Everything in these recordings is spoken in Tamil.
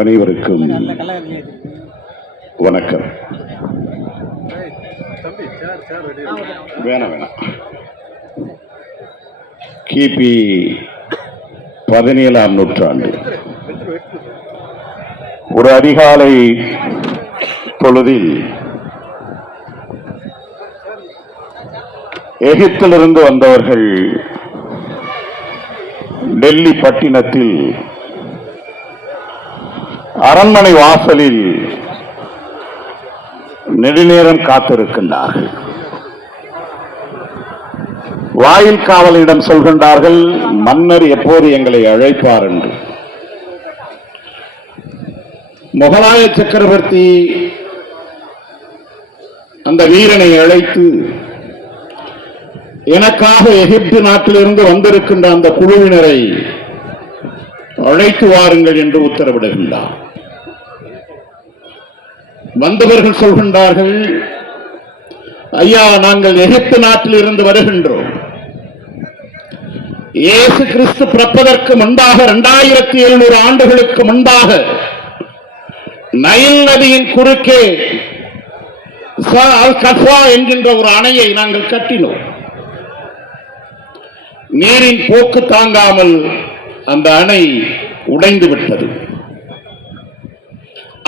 அனைவருக்கும் வணக்கம். வேணாம் வேணாம். கிபி பதினேழாம் நூற்றாண்டு. ஒரு அதிகாலை பொழுதில் எகிப்திலிருந்து வந்தவர்கள் டெல்லி பட்டினத்தில் அரண்மனை வாசலில் நெடுநேரம் காத்திருக்கின்றார்கள். வாயில் காவலிடம் சொல்கின்றார்கள் மன்னர் எப்போது எங்களை அழைப்பார் என்று? முகலாய சக்கரவர்த்தி அந்த வீரனை அழைத்து எனக்காக எகிப்து நாட்டிலிருந்து வந்திருக்கின்ற அந்த குழுவினரை அழைத்து வாருங்கள் என்று உத்தரவிடுகின்றார். வந்தவர்கள் சொல்கின்றார்கள் ஐயா நாங்கள் எகிப்து நாட்டில் இருந்து வருகின்றோம். இயேசு கிறிஸ்து பிறப்பதற்கு முன்பாக இரண்டாயிரத்தி எழுநூறு ஆண்டுகளுக்கு முன்பாக நைல் நதியின் குறுக்கே கஃபா என்கின்ற ஒரு அணையை நாங்கள் கட்டினோம். நீரின் போக்கு தாங்காமல் அந்த அணை உடைந்து விட்டது.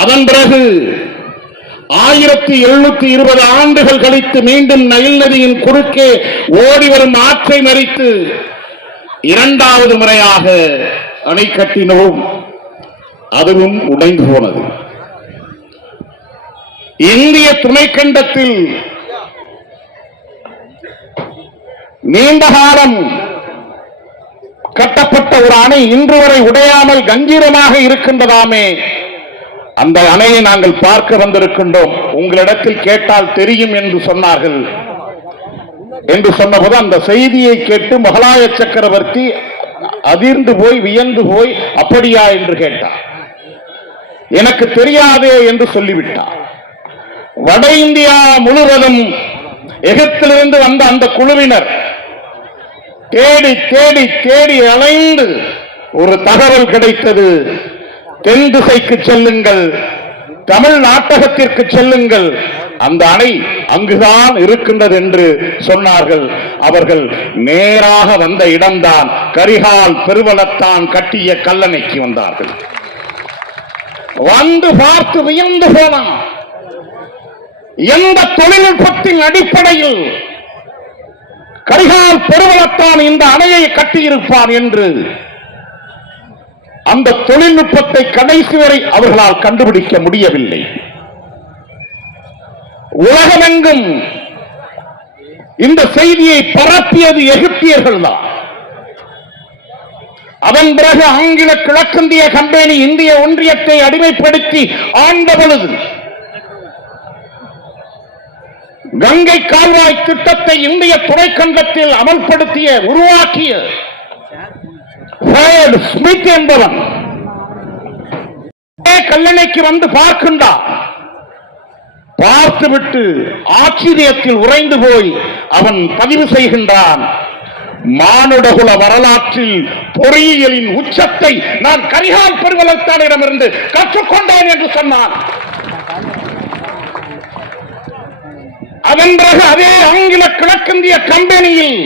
அதன் பிறகு ஆயிரத்தி எழுநூத்தி இருபது ஆண்டுகள் கழித்து மீண்டும் நயில் நதியின் குறுக்கே ஓடி வரும் ஆற்றை மறித்து இரண்டாவது முறையாக அணை கட்டினோம். அதுவும் உடைந்து போனது. இந்திய துணைக்கண்டத்தில் நீண்ட காலம் கட்டப்பட்ட ஒரு அணை இன்று வரை உடையாமல் கம்பீரமாக இருக்கின்றதாமே அந்த அணையை நாங்கள் பார்க்க வந்திருக்கின்றோம். உங்களிடத்தில் கேட்டால் தெரியும் என்று சொன்னார்கள். என்று சொன்னபோது அந்த செய்தியை கேட்டு மகளாய சக்கரவர்த்தி அதிர்ந்து போய் வியந்து போய் அப்படியா? என்று கேட்டார். எனக்கு தெரியாதே என்று சொல்லிவிட்டார். வட இந்தியா முழுவதும் எகத்திலிருந்து வந்த அந்த குழுவினர் தேடி தேடி தேடி அலைந்து ஒரு தகவல் கிடைத்தது. தென் திசைக்கு செல்லுங்கள் தமிழ் நாட்டகத்திற்கு செல்லுங்கள். அந்த அணை அங்குதான் இருக்கின்றது என்று சொன்னார்கள். அவர்கள் நேராக வந்த இடம்தான் கரிகால் பெருவளத்தான் கட்டிய கல்லணைக்கு வந்தார்கள். வந்து பார்த்து வியந்து போனான். எந்த தொழில்நுட்பத்தின் அடிப்படையில் கரிகால் பெருவளத்தான் இந்த அணையை கட்டியிருப்பான் என்று அந்த தொழில்நுட்பத்தை கடைசி வரை அவர்களால் கண்டுபிடிக்க முடியவில்லை. உலகமெங்கும் இந்த செய்தியை பரப்பியது எகிப்தியர்கள் தான் அதன் பிறகு ஆங்கில கிழக்கிந்திய கம்பெனி இந்திய ஒன்றியத்தை அடிமைப்படுத்தி ஆண்ட பொழுது கங்கை கால்வாய் திட்டத்தை இந்திய துணைக்கண்டத்தில் அமல்படுத்திய உருவாக்கிய ஹேர்ட் ஸ்மித் என்பவன். கல்லணைக்கு வந்து பார்க்கின்றான் பார்த்துவிட்டு ஆச்சரியத்தில் உறைந்து போய் அவன் பதிவு செய்கின்றான். மானுடகுல வரலாற்றில் பொறியியலின் உச்சத்தை நான் கரிகால் பெருவளத்தானிடமிருந்து கற்றுக்கொண்டேன் என்று சொன்னான். அதன் பிறகு அதே ஆங்கில கிழக்கிந்திய கம்பெனியில்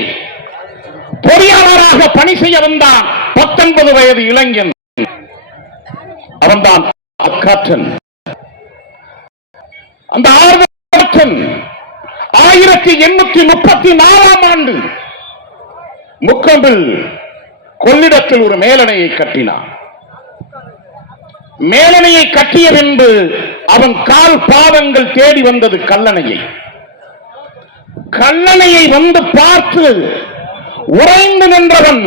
பொறியாளராக பணி செய்ய வந்தான். பத்தொன்பது வயது இளைஞன். அவன்தான் அக்காற்றன். அந்த ஆர்வன் ஆயிரத்தி எண்ணூத்தி முப்பத்தி நாலாம் ஆண்டு முக்கம்பில் கொள்ளிடத்தில் ஒரு மேலணையை கட்டினான். மேலணையை கட்டிய பின்பு அவன் கால் பாதங்கள் தேடி வந்தது கல்லணையை. கல்லணையை வந்து பார்த்து உறைந்து நின்றவன்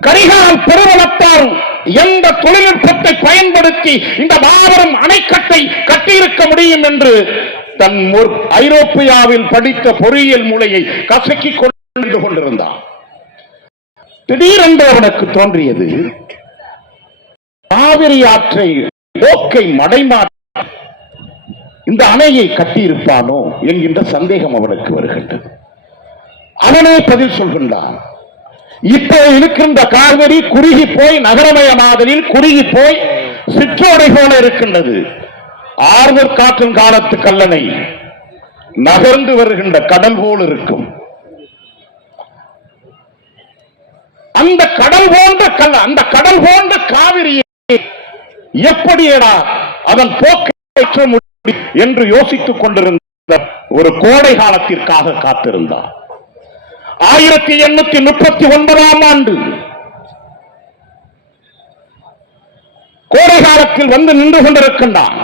கரிகால் பெருவளத்தால் எந்த தொழில்நுட்பத்தை பயன்படுத்தி இந்த மாபெரும் அணைக்கட்டை கட்டியிருக்க முடியும் என்று தன் முற்- ஐரோப்பியாவில் படித்த பொறியியல் மூளையை கசக்கிக் கொண்டு கொண்டிருந்தான். திடீரென்று அவனுக்கு தோன்றியது காவிரி ஆற்றை போக்கை மடைமாற்ற இந்த அணையை கட்டியிருப்பானோ என்கின்ற சந்தேகம் அவனுக்கு வருகின்றது. அவனே பதில் சொல்கின்றான் இப்போ இருக்கின்ற காவிரி குறுகி போய் நகரமயமாதலில் குறுகி போய் சிற்றோடை போல இருக்கின்றது. ஆர்வர் காற்றின் காலத்து கல்லணை நகர்ந்து வருகின்ற கடல் போல் இருக்கும். அந்த கடல் போன்ற கல் அந்த கடல் போன்ற காவிரியை எப்படியடா அதன் போக்கை முடியும் என்று யோசித்துக் கொண்டிருந்த ஒரு கோடை காலத்திற்காக காத்திருந்தார். ஆயிரத்தி எண்ணூத்தி முப்பத்தி ஒன்பதாம் ஆண்டு கோடை காலத்தில் வந்து நின்று கொண்டிருக்கின்றான்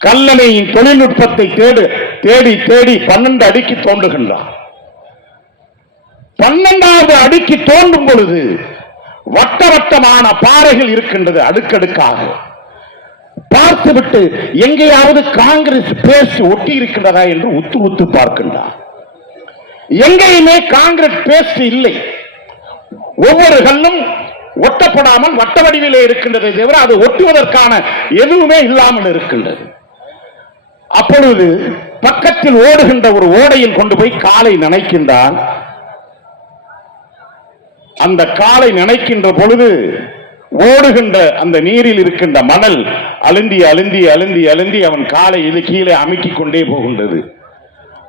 கல்லணையின் தொழில்நுட்பத்தை தேடு தேடி தேடி பன்னெண்டு அடிக்கு தோன்றுகின்றான் பன்னெண்டாவது அடிக்கு தோண்டும் பொழுது வட்ட வட்டமான பாறைகள் இருக்கின்றது அடுக்கடுக்காக. பார்த்துவிட்டு எங்கேயாவது காங்கிரஸ் பேசி ஒட்டி இருக்கின்றதா என்று உத்து உத்து பார்க்கின்றான் எங்கேயுமே காங்கிரஸ் பேஸ்ட் இல்லை. ஒவ்வொரு கல்லும் ஒட்டப்படாமல் வட்ட வடிவிலே இருக்கின்றதை தவிர அது ஒட்டுவதற்கான எதுவுமே இல்லாமல் இருக்கின்றது. அப்பொழுது பக்கத்தில் ஓடுகின்ற ஒரு ஓடையில் கொண்டு போய் காலை நனைக்கின்றான். அந்த காலை நினைக்கின்ற பொழுது ஓடுகின்ற அந்த நீரில் இருக்கின்ற மணல் அழுந்தி அழுந்தி அழுந்தி அழுந்தி அவன் காலை இது கீழே அமுக்கிக் கொண்டே போகின்றது.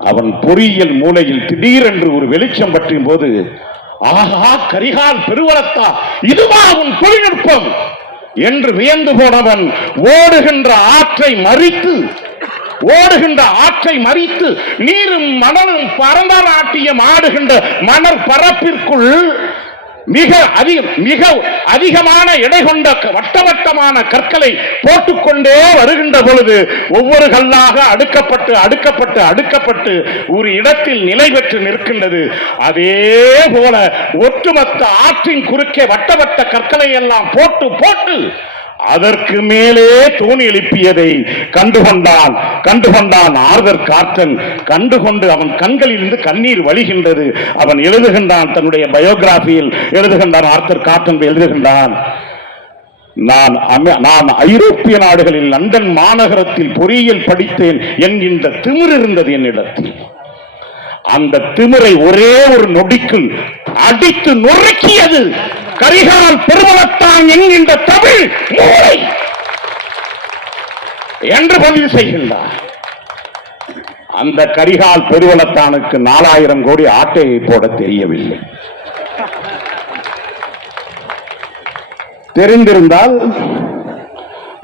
அவன் பொறியியல் மூலையில் திடீரென்று ஒரு வெளிச்சம் பற்றியும் போது ஆஹா கரிகால் பெருவளத்தா இதுவா உன் தொழில்நுட்பம்? என்று வியந்து போனவன் ஓடுகின்ற ஆற்றை மறித்து ஓடுகின்ற ஆற்றை மறித்து நீரும் மணலும் பரந்த நாட்டியம் ஆடுகின்ற மணற் பரப்பிற்குள் மிக அதிக மிக அதிகமான எடை கொண்ட வட்டவட்டமான கற்களை போட்டுக்கொண்டே வருகின்ற பொழுது ஒவ்வொரு கல்லாக அடுக்கப்பட்டு அடுக்கப்பட்டு அடுக்கப்பட்டு ஒரு இடத்தில் நிலை பெற்று நிற்கின்றது. அதே போல ஒட்டுமொத்த ஆற்றின் குறுக்கே வட்டவட்ட கற்களை எல்லாம் போட்டு போட்டு அதற்கு மேலே தோணி எழுப்பியதை கண்டுகொண்டான். கண்டுகொண்டான் ஆர்தர் காற்றன் கண்டுகொண்டு அவன் கண்களிலிருந்து கண்ணீர் வழிகின்றது. அவன் எழுதுகின்றான் தன்னுடைய பயோகிராபியில் எழுதுகின்றான் ஆர்தர் காற்றன் எழுதுகின்றான். நான் நான் ஐரோப்பிய நாடுகளில் லண்டன் மாநகரத்தில் பொறியியல் படித்தேன் என்கின்ற திமிர் இருந்தது என்னிடத்தில். அந்த திமிரை ஒரே ஒரு நொடிக்குள் அடித்து நொறுக்கியது. கரிகால் பெருமளத்தான் என்கின்ற தமிழ் மூளை என்று பதிவு செய்கின்றார். அந்த கரிகால் பெருவளத்தானுக்கு நாலாயிரம் கோடி ஆட்டையை போட தெரியவில்லை. தெரிந்திருந்தால்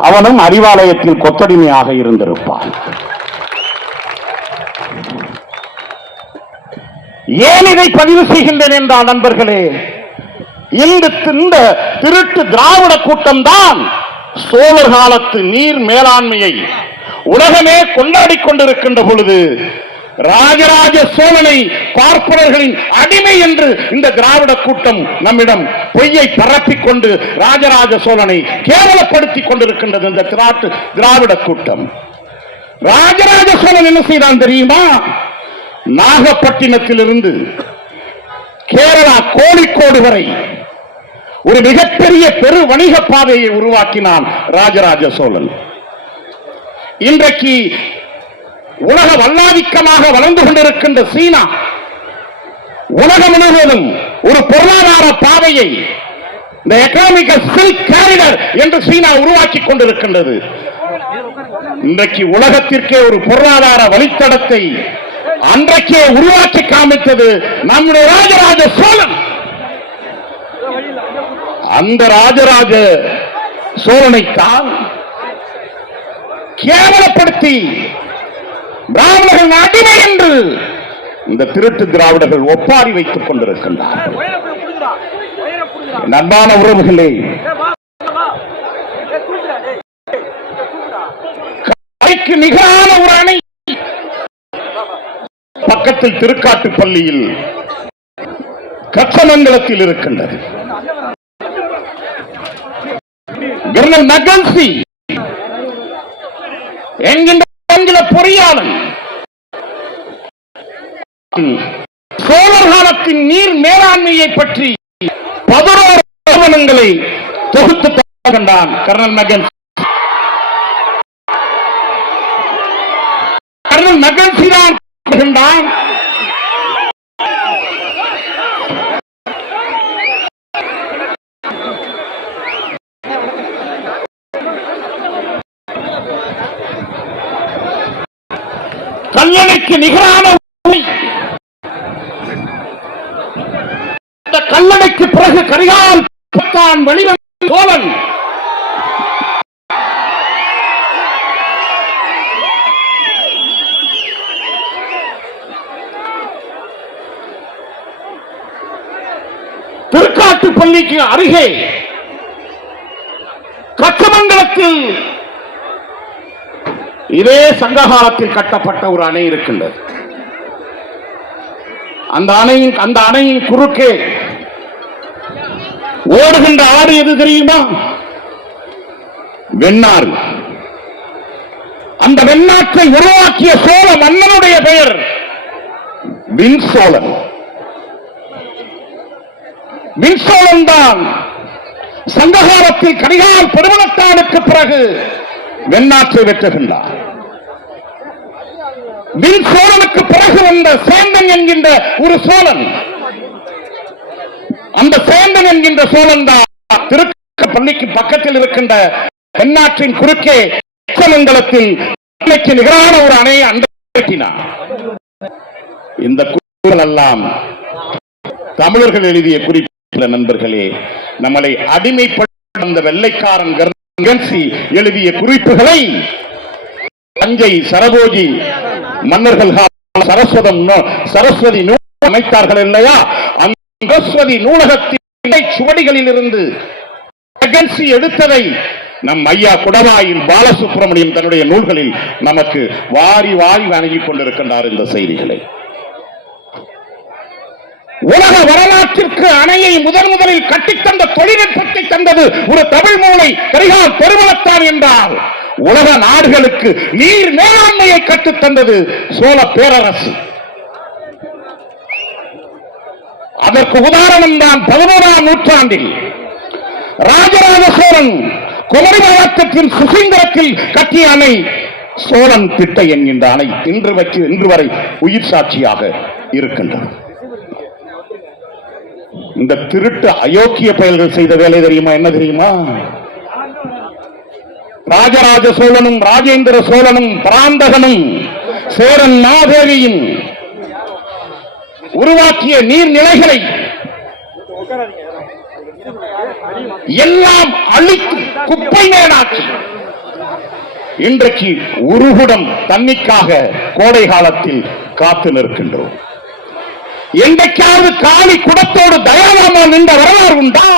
அவனும் அறிவாலயத்தில் கொத்தடிமையாக இருந்திருப்பான். ஏன் இதை பதிவு செய்கின்றேன் என்றால் நண்பர்களே இந்த இந்த திருட்டு திராவிட கூட்டம் தான் சோழர் காலத்து நீர் மேலாண்மையை உலகமே கொண்டாடிக் கொண்டிருக்கின்ற பொழுது ராஜராஜ சோழனை பார்ப்பவர்களின் அடிமை என்று இந்த திராவிட கூட்டம் நம்மிடம் பொய்யை பரப்பிக் கொண்டு ராஜராஜ சோழனை கேவலப்படுத்திக் கொண்டிருக்கின்றது இந்த திராட்டு திராவிட கூட்டம். ராஜராஜ சோழன் என்ன செய்தான் தெரியுமா? நாகப்பட்டினத்திலிருந்து கேரளா கோழிக்கோடு வரை ஒரு மிகப்பெரிய பெரு வணிக பாதையை உருவாக்கினான் ராஜராஜ சோழன். இன்றைக்கு உலக வல்லாதிக்கமாக வளர்ந்து கொண்டிருக்கின்ற சீனா உலகம் முழுவதும் ஒரு பொருளாதார பாதையை இந்த எக்கனாமிக்கல் சில்க் கேரிடர் என்று சீனா உருவாக்கி கொண்டிருக்கின்றது. இன்றைக்கு உலகத்திற்கே ஒரு பொருளாதார வழித்தடத்தை அன்றைக்கே உருவாக்கி காமித்தது நம்முடைய ராஜராஜ சோழன். அந்த ராஜராஜ சோழனைத்தான் கேவலப்படுத்தி பிராமணர்கள் அடிமை என்று இந்த திருட்டு திராவிடர்கள் ஒப்பாரி வைத்துக் கொண்டிருக்கின்றார்கள். அன்பான உறவுகளே. கலைக்கு நிகரான ஒரு அணை. பக்கத்தில் திருக்காட்டு பள்ளியில் கச்சமங்கலத்தில் இருக்கின்றது. கர்னல் மெக்கன்சி என்கின்ற ஆங்கில பொறியாளன் சோழர் காலத்தின் நீர் மேலாண்மையை பற்றி பதினோரு ஆவணங்களை தொகுத்து தருகின்றான் கர்னல் மெக்கன்சி கர்னல் மெக்கன்சி தான் கல்லணைக்கு நிகரான கல்லணைக்கு பிறகு கரிகால் பத்தான் வெளிவந்த சோழன். திருக்காட்டுப்பள்ளிக்கு அருகே கச்சமங்கலத்தில் இதே சங்ககாலத்தில் கட்டப்பட்ட ஒரு அணை இருக்கின்றது. அந்த அணையின் அந்த அணையின் குறுக்கே ஓடுகின்ற ஆறு எது தெரியுமா? வெண்ணாறு. அந்த வெண்ணாற்றை உருவாக்கிய சோழ மன்னனுடைய பெயர் வின்சோழன் வின்சோழன் தான் சங்ககாலத்தில் கடிகால் பெருமளத்தானுக்கு பிறகு வெண்ணாற்றை வெற்றுகின்றார். வில் சோழனுக்கு பிறகு வந்த சேந்தன் என்கின்ற ஒரு சோழன். அந்த சேந்தன் என்கின்ற சோழன் தான் திருக்க பள்ளிக்கு பக்கத்தில் இருக்கின்ற வெண்ணாற்றின் குறுக்கே உச்சமங்கலத்தில் நிகரான ஒரு அணையை அண்டை இந்த குறிப்புகள் எல்லாம் தமிழர்கள் எழுதிய குறிப்பிட்ட நண்பர்களே. நம்மளை அடிமைப்படுத்த வெள்ளைக்காரன் எழுதிய குறிப்புகளை தஞ்சை சரபோஜி மன்னர்கள் சரஸ்வதம் சரஸ்வதி நூல் அமைத்தார்கள் இல்லையா? அங்கஸ்வதி நூலகத்தின் சுவடிகளில் இருந்து எடுத்ததை நம் ஐயா குடவாயில் பாலசுப்ரமணியம் தன்னுடைய நூல்களில் நமக்கு வாரி வாரி வணங்கிக் கொண்டிருக்கின்றார் இந்த செய்திகளை. உலக வரலாற்றிற்கு அணையை முதன் முதலில் கட்டித்தந்த தொழில்நுட்பத்தை தந்தது ஒரு தமிழ் மூளை. கரிகால் பெருமளத்தான் என்றால். உலக நாடுகளுக்கு நீர் மேலாண்மையை கற்றுத் தந்தது சோழ பேரரசு. அதற்கு உதாரணம் தான் பதினோராம் நூற்றாண்டில் ராஜராஜ சோழன் குமரி மாவட்டத்தின் சுசீந்திரத்தில் கட்டிய அணை சோழன் திட்ட என்கின்ற அணை இன்று வச்சு இன்று வரை உயிர் சாட்சியாக இருக்கின்றது. இந்த திருட்டு அயோக்கிய பயல்கள் செய்த வேலை தெரியுமா? என்ன தெரியுமா? ராஜராஜ சோழனும் ராஜேந்திர சோழனும் பிராந்தகனும் சேரன் மாதேவியும் உருவாக்கிய நீர்நிலைகளை எல்லாம் அழித்து குப்பை மேலாக்கி இன்றைக்கு உருகுடம் தண்ணிக்காக கோடை காலத்தில் காத்து நிற்கின்றோம். எங்கேயாவது காளி குடத்தோடு தயாராமா நின்ற வரலாறு உண்டா?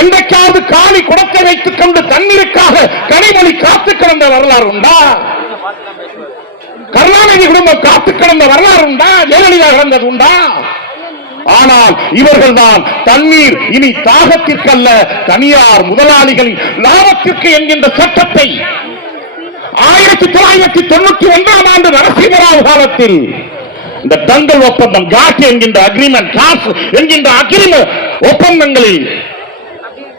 என்றைக்காவது காளி குடத்தை வைத்துக் கொண்டு தண்ணீருக்காக கனிமொழி காத்து கிடந்த வரலாறு உண்டா? கருணாநிதி குடும்பம் காத்து கிடந்த வரலாறு உண்டா? ஜெயலலிதா கிடந்தது உண்டா? ஆனால் இவர்கள் தான் தண்ணீர் இனி தாகத்திற்கல்ல தனியார் முதலாளிகளின் லாபத்திற்கு என்கின்ற சட்டத்தை. ஆயிரத்தி தொள்ளாயிரத்தி தொண்ணூற்றி ஒன்றாம் ஆண்டு நரசிம்மராவ் காலத்தில் இந்த தங்கல் ஒப்பந்தம் காட் என்கின்ற அக்ரிமெண்ட் காசு என்கின்ற அக்ரிம ஒப்பந்தங்களில்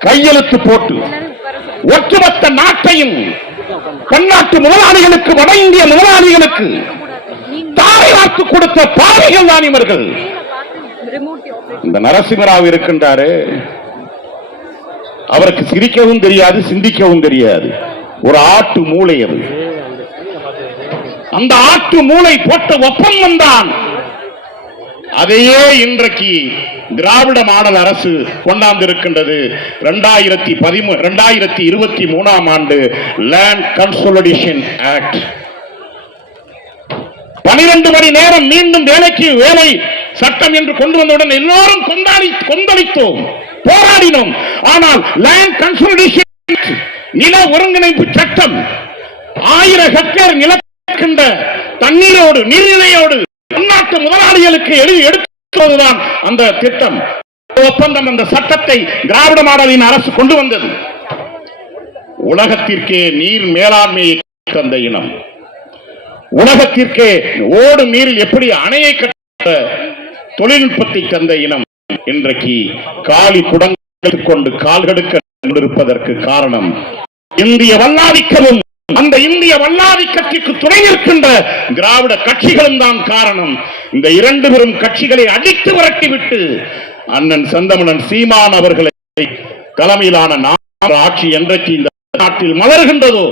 கையெழுத்து போட்டு ஒட்டுமொத்த நாட்டையும் பன்னாட்டு முதலாளிகளுக்கு வட இந்திய முதலாளிகளுக்கு தாரை கொடுத்த பாவிகள் தான் இவர்கள். இந்த நரசிம்மராவ் இருக்கின்றாரு. அவருக்கு சிரிக்கவும் தெரியாது சிந்திக்கவும் தெரியாது. ஒரு ஆட்டு மூளை அது. அந்த ஆட்டு மூளை போட்ட ஒப்பந்தம் தான். அதையே இன்றைக்கு திராவிட மாடல் அரசு கொண்டாந்திருக்கின்றது. இரண்டாயிரத்தி பதிமூ இரண்டாயிரத்தி இருபத்தி மூணாம் ஆண்டு லேண்ட் கன்சோலிடேஷன் ஆக்ட் பனிரெண்டு மணி நேரம் மீண்டும் வேலைக்கு வேலை சட்டம் என்று கொண்டு வந்தவுடன் எல்லோரும் கொண்டாடி கொந்தளித்தோம் போராடினோம். ஆனால் லேண்ட் கன்சோலிடேஷன் நில ஒருங்கிணைப்பு சட்டம் ஆயிரம் ஹெக்டேர் நிலக்கின்ற தண்ணீரோடு நீர்நிலையோடு உள்நாட்டு முதலாளிகளுக்கு எழுதி எடுத்துவதுதான் அந்த திட்டம். ஒப்பந்தம் அந்த சட்டத்தை திராவிட மாடலின் அரசு கொண்டு வந்தது. உலகத்திற்கே நீர் மேலாண்மையை தந்த இனம். உலகத்திற்கே ஓடு நீரில் எப்படி அணையை கட்ட தொழில்நுட்பத்தை தந்த இனம். இன்றைக்கு காலி குடங்கள் கொண்டு கால்கடுக்க கொண்டிருப்பதற்கு காரணம் இந்திய வல்லாதிக்கவும் அந்த இந்திய வல்லாதிக்கத்திற்கு துணை நிற்கின்ற திராவிட கட்சிகளும் தான் காரணம். இந்த இரண்டு பெரும் கட்சிகளை அடித்து விரட்டிவிட்டு அண்ணன் செந்தமணன் சீமான் அவர்களை தலைமையிலான ஆட்சி என்றைக்கு இந்த நாட்டில் மலர்கின்றதோ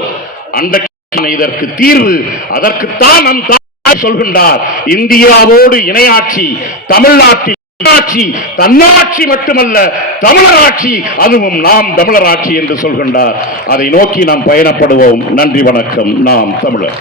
அன்றைக்கு இதற்கு தீர்வு அதற்குத்தான் நம் தாய் சொல்கின்றார். இந்தியாவோடு இணையாட்சி தமிழ்நாட்டில் ஆட்சி தன்னாட்சி மட்டுமல்ல தமிழராட்சி அதுவும் நாம் தமிழராட்சி என்று சொல்கின்றார். அதை நோக்கி நாம் பயணப்படுவோம். நன்றி வணக்கம். நாம் தமிழர்.